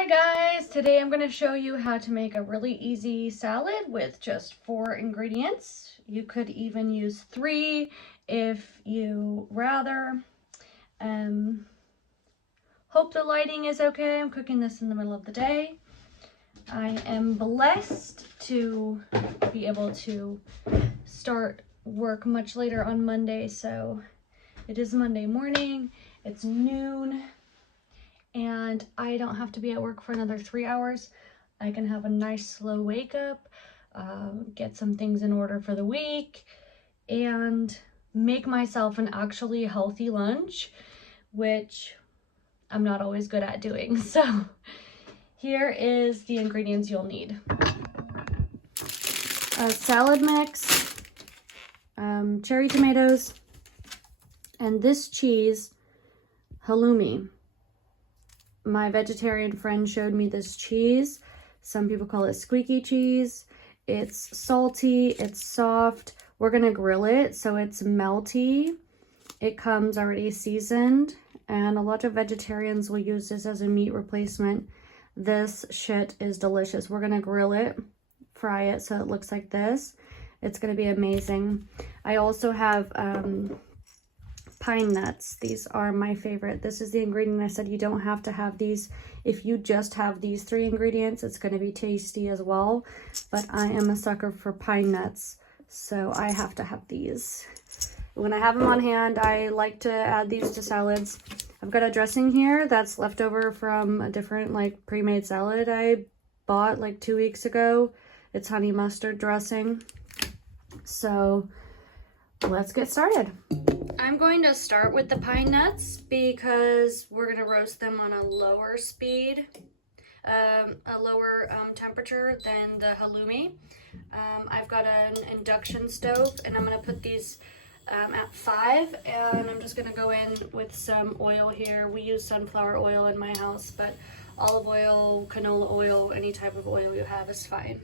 Hi guys, today I'm going to show you how to make a really easy salad with just 4 ingredients. You could even use 3 if you rather. Hope the lighting is okay. I'm cooking this in the middle of the day. I am blessed to be able to start work much later on Monday, so it is Monday morning, it's noon, and I don't have to be at work for another 3 hours. I can have a nice slow wake up, get some things in order for the week, and make myself an actually healthy lunch, which I'm not always good at doing. So here is the ingredients you'll need. A salad mix, cherry tomatoes, and this cheese, Halloumi. My vegetarian friend showed me this cheese. Some people call it squeaky cheese. It's salty, it's soft. We're gonna grill it so it's melty. It comes already seasoned, and a lot of vegetarians will use this as a meat replacement. This shit is delicious. We're gonna grill it, fry it so it looks like this. It's gonna be amazing. I also have pine nuts. These are my favorite. This is the ingredient I said you don't have to have these. If you just have these 3 ingredients, it's going to be tasty as well. But I am a sucker for pine nuts, so I have to have these. When I have them on hand, I like to add these to salads. I've got a dressing here that's left over from a different pre-made salad I bought 2 weeks ago. It's honey mustard dressing. So let's get started. I'm going to start with the pine nuts because we're going to roast them on a lower speed, a lower temperature than the halloumi. I've got an induction stove, and I'm going to put these at 5, and I'm just going to go in with some oil here. We use sunflower oil in my house, but olive oil, canola oil, any type of oil you have is fine.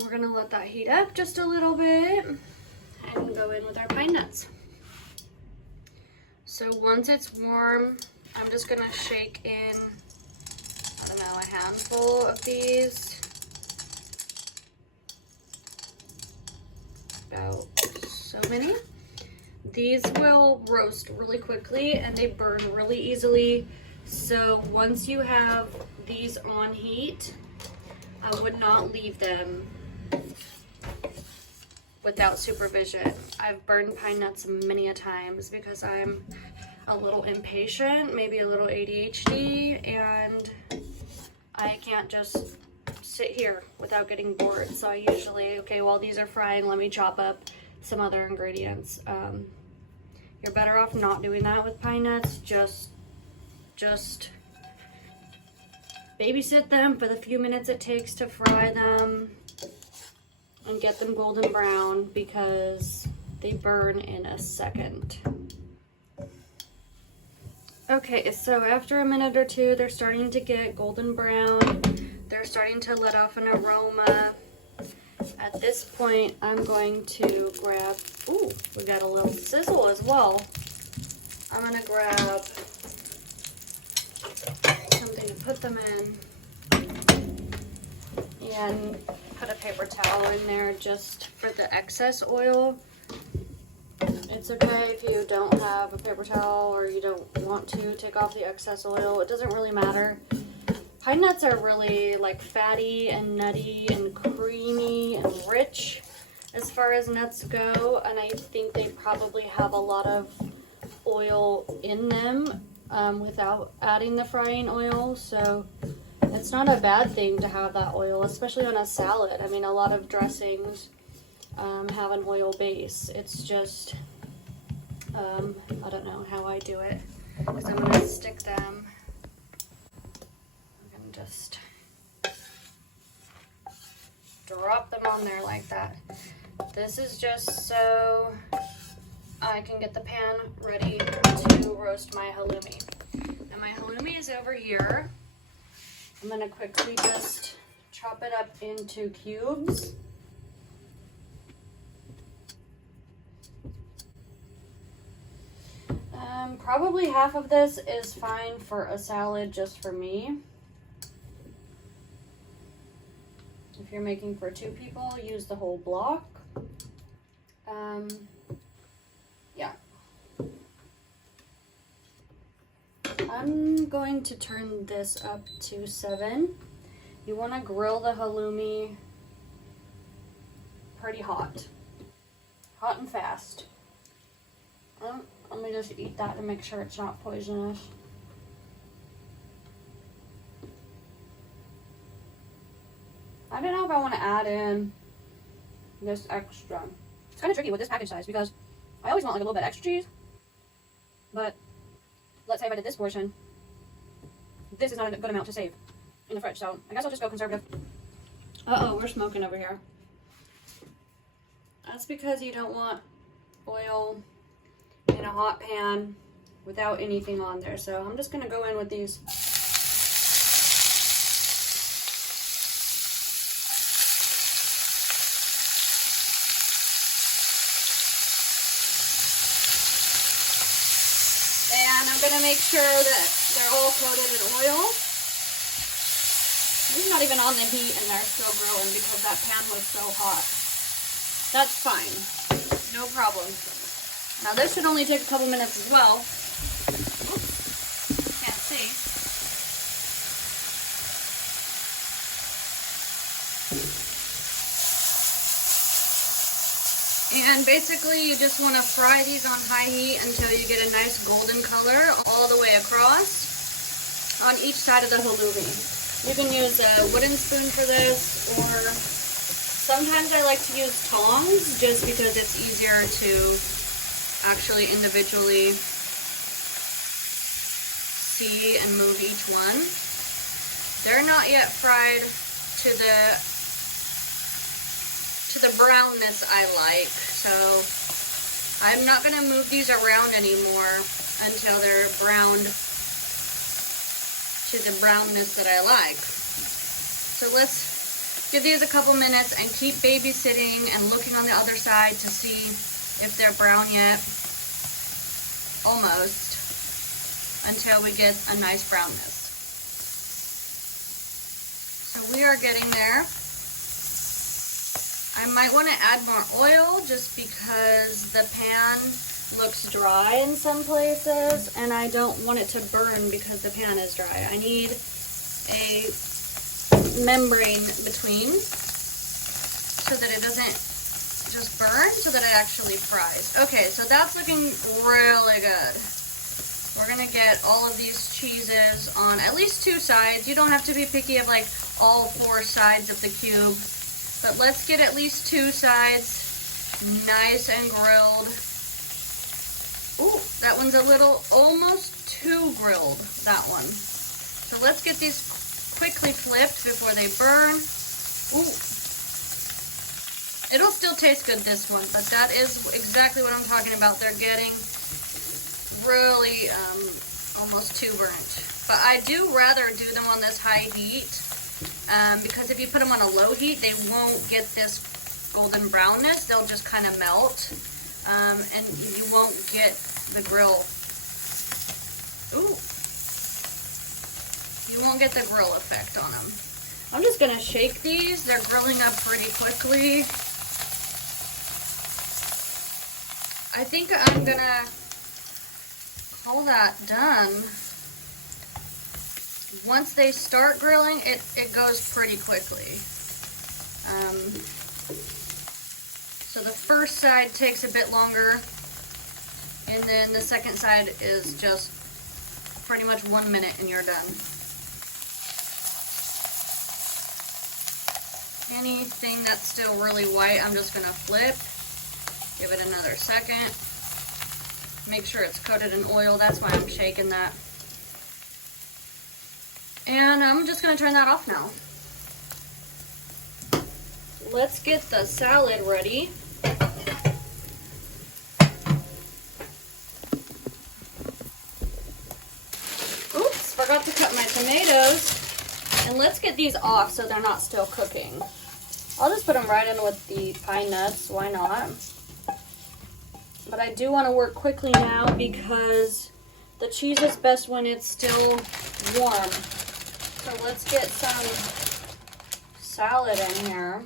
We're going to let that heat up just a little bit and go in with our pine nuts. So once it's warm, I'm just going to shake in, I don't know, a handful of these. About so many. These will roast really quickly and they burn really easily. So once you have these on heat, I would not leave them without supervision. I've burned pine nuts many a times because I'm a little impatient, maybe a little ADHD, and I can't just sit here without getting bored. So I usually, okay, while these are frying, let me chop up some other ingredients. You're better off not doing that with pine nuts. Just babysit them for the few minutes it takes to fry them and get them golden brown because they burn in a second. Okay, so after a minute or two, they're starting to get golden brown. They're starting to let off an aroma. At this point, I'm going to grab, ooh, we got a little sizzle as well. I'm gonna grab something to put them in and put a paper towel in there just for the excess oil. It's okay if you don't have a paper towel or you don't want to take off the excess oil. It doesn't really matter. Pine nuts are really fatty and nutty and creamy and rich as far as nuts go, and I think they probably have a lot of oil in them without adding the frying oil, so it's not a bad thing to have that oil, especially on a salad. I mean, a lot of dressings have an oil base. It's just, I don't know how I do it, because I'm going to stick them. I'm going to just drop them on there like that. This is just so I can get the pan ready to roast my halloumi. Now my halloumi is over here. I'm going to quickly just chop it up into cubes. Probably half of this is fine for a salad just for me. If you're making for 2 people, use the whole block. Yeah. I'm going to turn this up to 7. You want to grill the halloumi pretty hot. Hot and fast. Let me just eat that to make sure it's not poisonous. I don't know if I want to add in this extra. It's kind of tricky with this package size because I always want like a little bit extra cheese. But let's say if I did this portion, this is not a good amount to save in the fridge. So I guess I'll just go conservative. Uh-oh, we're smoking over here. That's because you don't want oil in a hot pan without anything on there. So I'm just going to go in with these. And I'm going to make sure that they're all coated in oil. This is not even on the heat and they're still grilling because that pan was so hot. That's fine. No problem. Now this should only take a couple minutes as well. Oops. Can't see. And basically you just want to fry these on high heat until you get a nice golden color all the way across on each side of the halloumi. You can use a wooden spoon for this, or sometimes I like to use tongs just because it's easier to actually individually see and move each one. They're not yet fried to the brownness I like, so I'm not going to move these around anymore until they're browned to the brownness that I like. So let's give these a couple minutes and keep babysitting and looking on the other side to see if they're brown yet. Almost. Until we get a nice brownness. So we are getting there. I might want to add more oil just because the pan looks dry in some places and I don't want it to burn because the pan is dry. I need a membrane between so that it doesn't just burn, so that it actually fries. Okay, so that's looking really good. We're gonna get all of these cheeses on at least 2 sides. You don't have to be picky of like all 4 sides of the cube. But let's get at least 2 sides nice and grilled. Ooh, that one's a little, almost too grilled, that one. So let's get these quickly flipped before they burn. Ooh. It'll still taste good, this one, but that is exactly what I'm talking about. They're getting really almost too burnt. But I do rather do them on this high heat. Because if you put them on a low heat, they won't get this golden brownness. They'll just kind of melt, and you won't get the grill. Ooh, you won't get the grill effect on them. I'm just gonna shake these. They're grilling up pretty quickly. I think I'm gonna call that done. Once they start grilling, it goes pretty quickly. So the first side takes a bit longer, and then the second side is just pretty much 1 minute and you're done. Anything that's still really white, I'm just gonna flip. Give it another second. Make sure it's coated in oil, that's why I'm shaking that. And I'm just going to turn that off now. Let's get the salad ready. Oops, forgot to cut my tomatoes. And let's get these off so they're not still cooking. I'll just put them right in with the pine nuts, why not? But I do want to work quickly now because The cheese is best when it's still warm. So let's get some salad in here.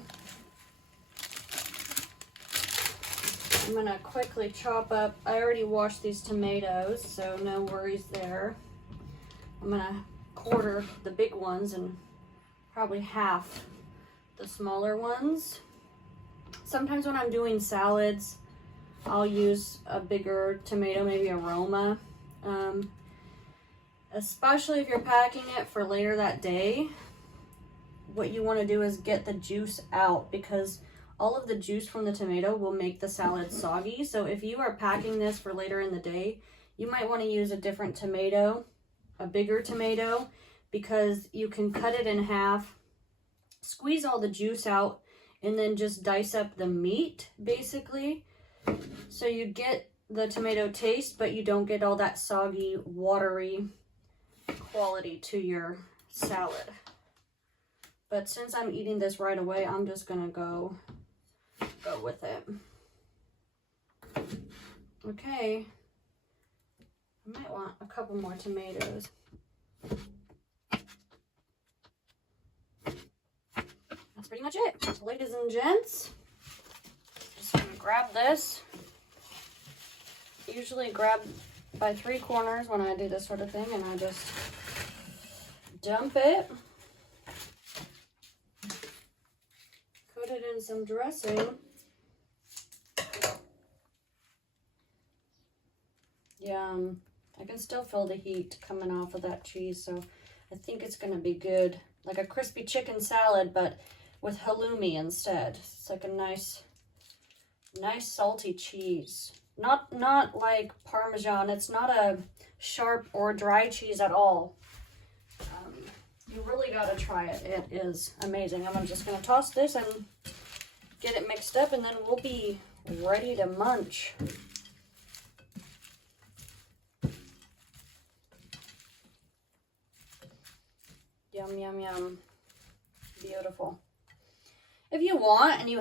I'm gonna quickly chop up. I already washed these tomatoes, so no worries there. I'm gonna quarter the big ones and probably half the smaller ones. Sometimes when I'm doing salads, I'll use a bigger tomato, maybe a Roma. Especially if you're packing it for later that day, what you want to do is get the juice out, because all of the juice from the tomato will make the salad soggy. So if you are packing this for later in the day, you might want to use a different tomato, a bigger tomato, because you can cut it in half, squeeze all the juice out, and then just dice up the meat, basically. So you get the tomato taste, but you don't get all that soggy, watery quality to your salad. But since I'm eating this right away, I'm just gonna go with it. Okay, I might want a couple more tomatoes. That's pretty much it. Ladies and gents, just gonna grab this. Usually grab by 3 corners when I do this sort of thing, and I just dump it. Put it in some dressing. Yum. I can still feel the heat coming off of that cheese, so I think it's gonna be good. Like a crispy chicken salad, but with halloumi instead. It's like a nice salty cheese. Not like Parmesan. It's not a sharp or dry cheese at all. You really gotta try it. It is amazing. I'm just gonna toss this and get it mixed up, and then we'll be ready to munch. Yum, yum, yum. Beautiful. If you want, and you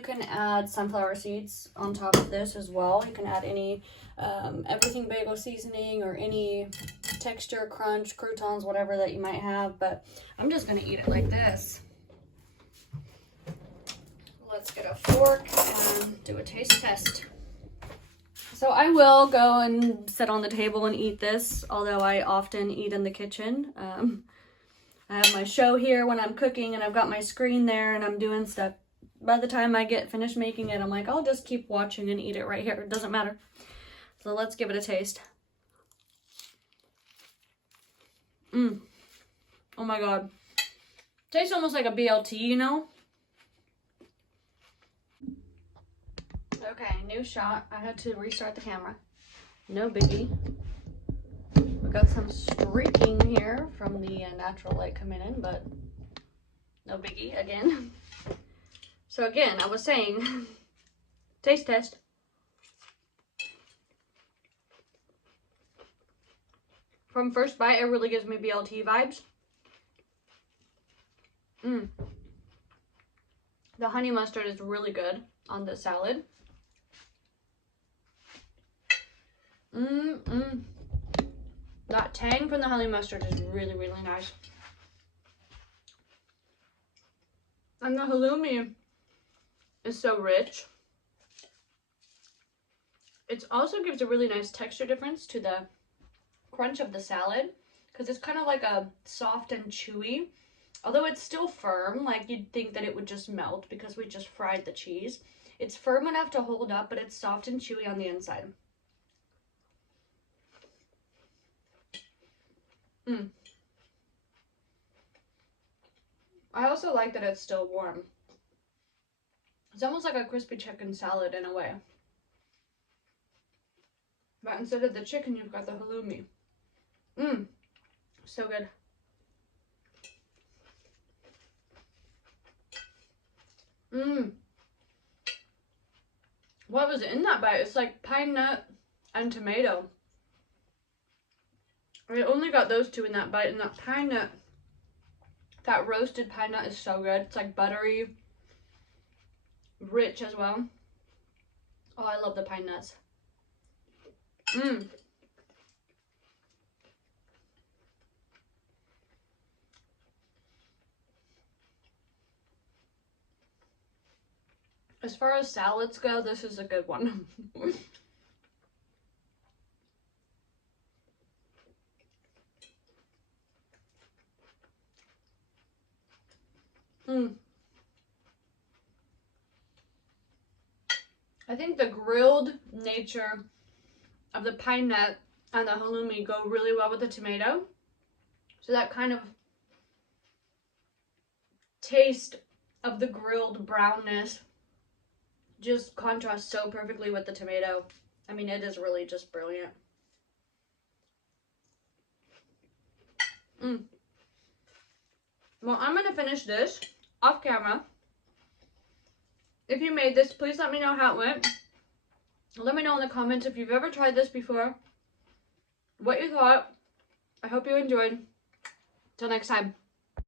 can add sunflower seeds on top of this as well. You can add any everything bagel seasoning or any texture, crunch, croutons, whatever that you might have. But I'm just going to eat it like this. Let's get a fork and do a taste test. So I will go and sit on the table and eat this, although I often eat in the kitchen. I have my show here when I'm cooking, and I've got my screen there, and I'm doing stuff. By the time I get finished making it, I'm like, I'll just keep watching and eat it right here. It doesn't matter. So let's give it a taste. Oh my God. Tastes almost like a BLT, you know? Okay, new shot. I had to restart the camera. No biggie. We got some streaking here from the natural light coming in, but no biggie again. So again, I was saying, taste test. From first bite, it really gives me BLT vibes. The honey mustard is really good on the salad. That tang from the honey mustard is really, really nice. And the halloumi is so rich. It also gives a really nice texture difference to the crunch of the salad, because it's kind of like a soft and chewy. Although it's still firm, like you'd think that it would just melt because we just fried the cheese. It's firm enough to hold up, but it's soft and chewy on the inside. I also like that it's still warm. It's almost like a crispy chicken salad in a way. But instead of the chicken, you've got the halloumi. So good. What was in that bite? It's like pine nut and tomato. I only got those two in that bite, and that pine nut, that roasted pine nut is so good. It's like buttery, rich as well. Oh, I love the pine nuts. As far as salads go, this is a good one. I think the grilled nature of the pine nut and the halloumi go really well with the tomato. So that kind of taste of the grilled brownness just contrasts so perfectly with the tomato. I mean, it is really just brilliant. Well, I'm gonna finish this off camera. If you made this, please let me know how it went. Let me know in the comments if you've ever tried this before, what you thought. I hope you enjoyed. Till next time.